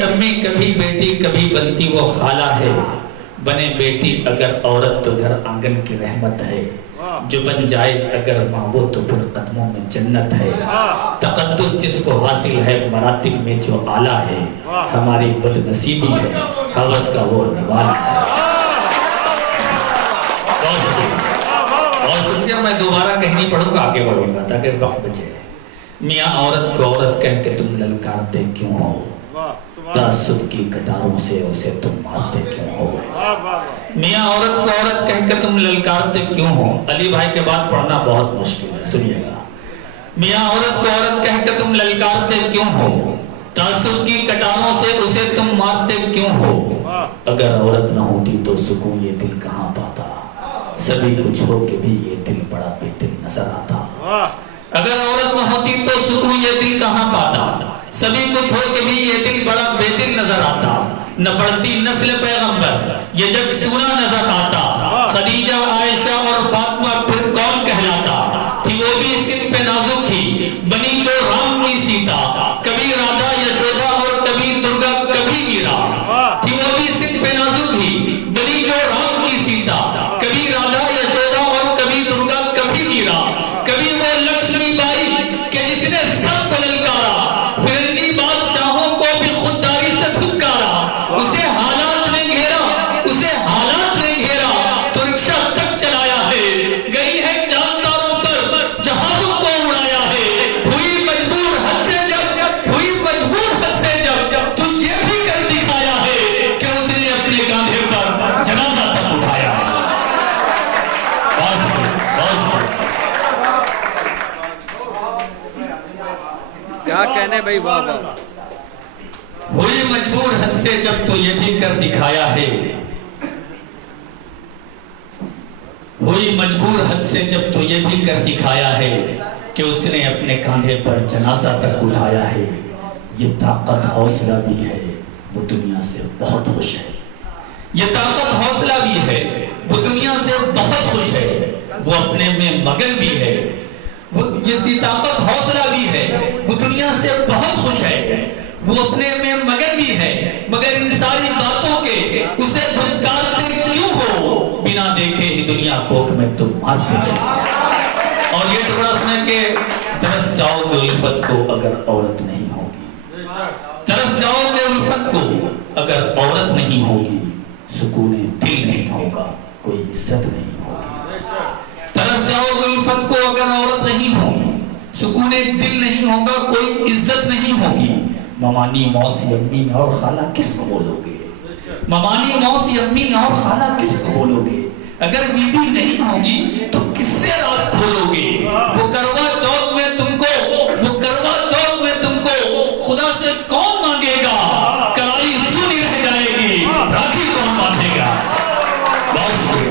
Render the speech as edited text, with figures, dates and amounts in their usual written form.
کبھی امی کبھی بیٹی کبھی بنتی وہ خالہ ہے، بنے بیٹی اگر عورت تو گھر آنگن کی رحمت ہے، جو بن جائے اگر ماں وہ تو پھر قدموں میں جنت ہے، تقدس جس کو حاصل ہے مراتب میں جو اعلیٰ ہے، ہماری بد نصیبی ہے ہوس کا وہ نوالا ہے۔ بہت شکریہ، میں دوبارہ کہیں نہیں پڑھوں گا، آگے بڑھوں گا تاکہ وقت بچے۔ میاں عورت کو عورت کہہ کے تم للکارتے کیوں ہو، تعصب کی کٹاروں سے اسے تم مارتے کیوں ہو، میاں عورت کو عورت کہہ کے تم للکارتے کیوں ہو۔ علی بھائی کے بعد پڑھنا بہت مشکل ہے، سنیے گا۔ میاں عورت کو عورت کہہ کے تم للکارتے کیوں ہو، تعصب کی کٹاروں سے اسے تم مارتے کیوں ہو، اگر عورت نہ ہوتی تو سکون یہ دل کہاں پاتا، سبھی کچھ ہو کے بھی یہ دل بڑا بے دل نظر آتا، اگر عورت نہ ہوتی تو سکون یہ دل کہاں پاتا، سبھی کچھ ہو کے بھی یہ دل بڑا بے دل نظر آتا، نہ بڑھتی نسل پیغمبر یہ جگ سونا نظر آتا، خدیجہ عائشہ اور فاطمہ پھر کون کہلاتا، تھی وہ بھی صنف نازک ہی بنی جو رام کی سیتا، کبھی رادھا یشودا اور کبھی درگا کبھی میرا، تھی وہ بھی صنف نازک ہی بنی جو رام کی سیتا، کبھی رادھا یشودا اور کبھی درگا کبھی میرا، کبھی وہ لکشمی بائی کہ جس نے سب کو للکارا، فرنگی بادشاہوں کو بھی خودداری سے دھتکارا، اسے حالات نے گھیرا، اسے حالات نے گھیرا تو رکشہ تک چلایا ہے، گئی ہے چاند تاروں پر جہازوں کو اڑایا ہے، ہوئی مجبور حد سے جب، ہوئی مجبور حد سے جب تو یہ بھی کر دکھایا ہے کہ اس نے اپنے کاندھے پر جنازہ تک اٹھایا ہے۔ کیا کہنے بھائی، واہ واہ۔ ہوئی مجبور حد سے جب تو یہ بھی کر دکھایا ہے، ہوئی مجبور حد سے جب تو یہ بھی کر دکھایا ہے کہ اس نے اپنے کاندھے پر جنازہ تک اٹھایا ہے، یہ طاقت حوصلہ بھی ہے وہ دنیا سے بہت خوش ہے، یہ طاقت حوصلہ بھی ہے وہ دنیا سے بہت خوش ہے، وہ اپنے میں مگن بھی ہے، یہ طاقت حوصلہ بھی ہے وہ دنیا سے بہت خوش ہے، وہ اپنے میں مگن بھی ہے، مگر ان ساری باتوں کے اسے دھتکارتے کیوں ہو، بنا دیکھے ہی دنیا کوکھ میں تم مارتے کیوں ہو۔ اور یہ ٹکڑا سنیں کہ ترس جاؤ گے الفت کو اگر عورت نہیں ہوگی، ترس جاؤ گے الفت کو اگر عورت نہیں ہوگی، سکون دل نہیں ہوگا کوئی عزت نہیں ہوگی، ترس جاؤ گے الفت کو اگر عورت نہیں ہوگی، سکون دل نہیں ہوگا کوئی عزت نہیں ہوگی، ممانی موسی امی اور خالہ کس کو بولو گے، ممانی موسی امی اور خالہ کس کو بولو گے، اگر بیوی نہیں ہوگی تو کس سے راز کھولو گے، وہ کروا